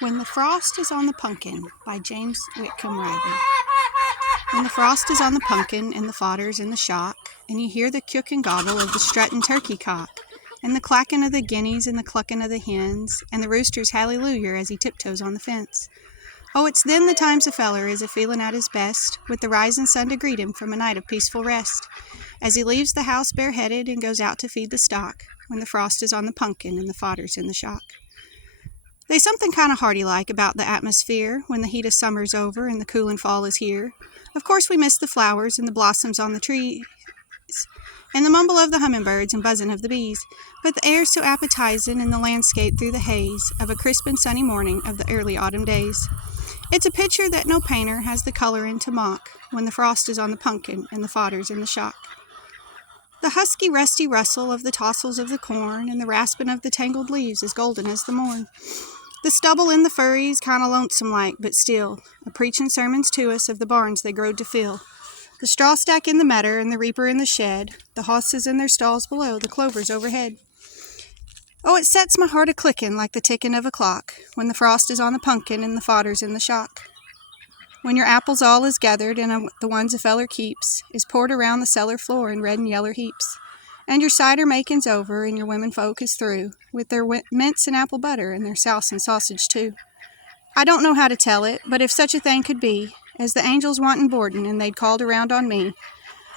When the Frost is on the Punkin by James Whitcomb Riley. When the frost is on the pumpkin and the fodder's in the shock, and you hear the cook and gobble of the strutting turkey cock, and the clacking of the guineas and the clucking of the hens, and the rooster's hallelujah as he tiptoes on the fence. Oh, it's then the times a feller is a-feelin' at his best, with the rising sun to greet him from a night of peaceful rest, as he leaves the house bareheaded and goes out to feed the stock, when the frost is on the pumpkin and the fodder's in the shock. There's something kind of hearty-like about the atmosphere when the heat of summer's over and the coolin' fall is here. Of course we miss the flowers and the blossoms on the trees, and the mumble of the hummingbirds and buzzin' of the bees, but the air's so appetizin' in the landscape through the haze of a crisp and sunny morning of the early autumn days. It's a picture that no painter has the colorin' to mock when the frost is on the pumpkin and the fodder's in the shock. The husky, rusty rustle of the tossels of the corn and the raspin' of the tangled leaves is golden as the morn. The stubble in the furries kind of lonesome-like, but still, a-preachin' sermons to us of the barns they growed to fill. The straw stack in the medder and the reaper in the shed, the hosses in their stalls below, the clovers overhead. Oh, it sets my heart a-clickin' like the tickin' of a clock, when the frost is on the pumpkin and the fodder's in the shock. When your apples all is gathered and the ones a feller keeps is poured around the cellar floor in red and yeller heaps. And your cider makin's over, and your women folk is through, with their mince and apple butter, and their souse and sausage too. I don't know how to tell it, but if such a thing could be, as the angels wantin' boardin' and they'd called around on me,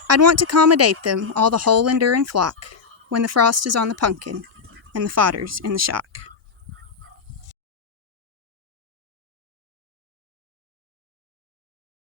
I'd want to 'commodate them, all the whole endurin' flock, when the frost is on the pumpkin, and the fodder's in the shock.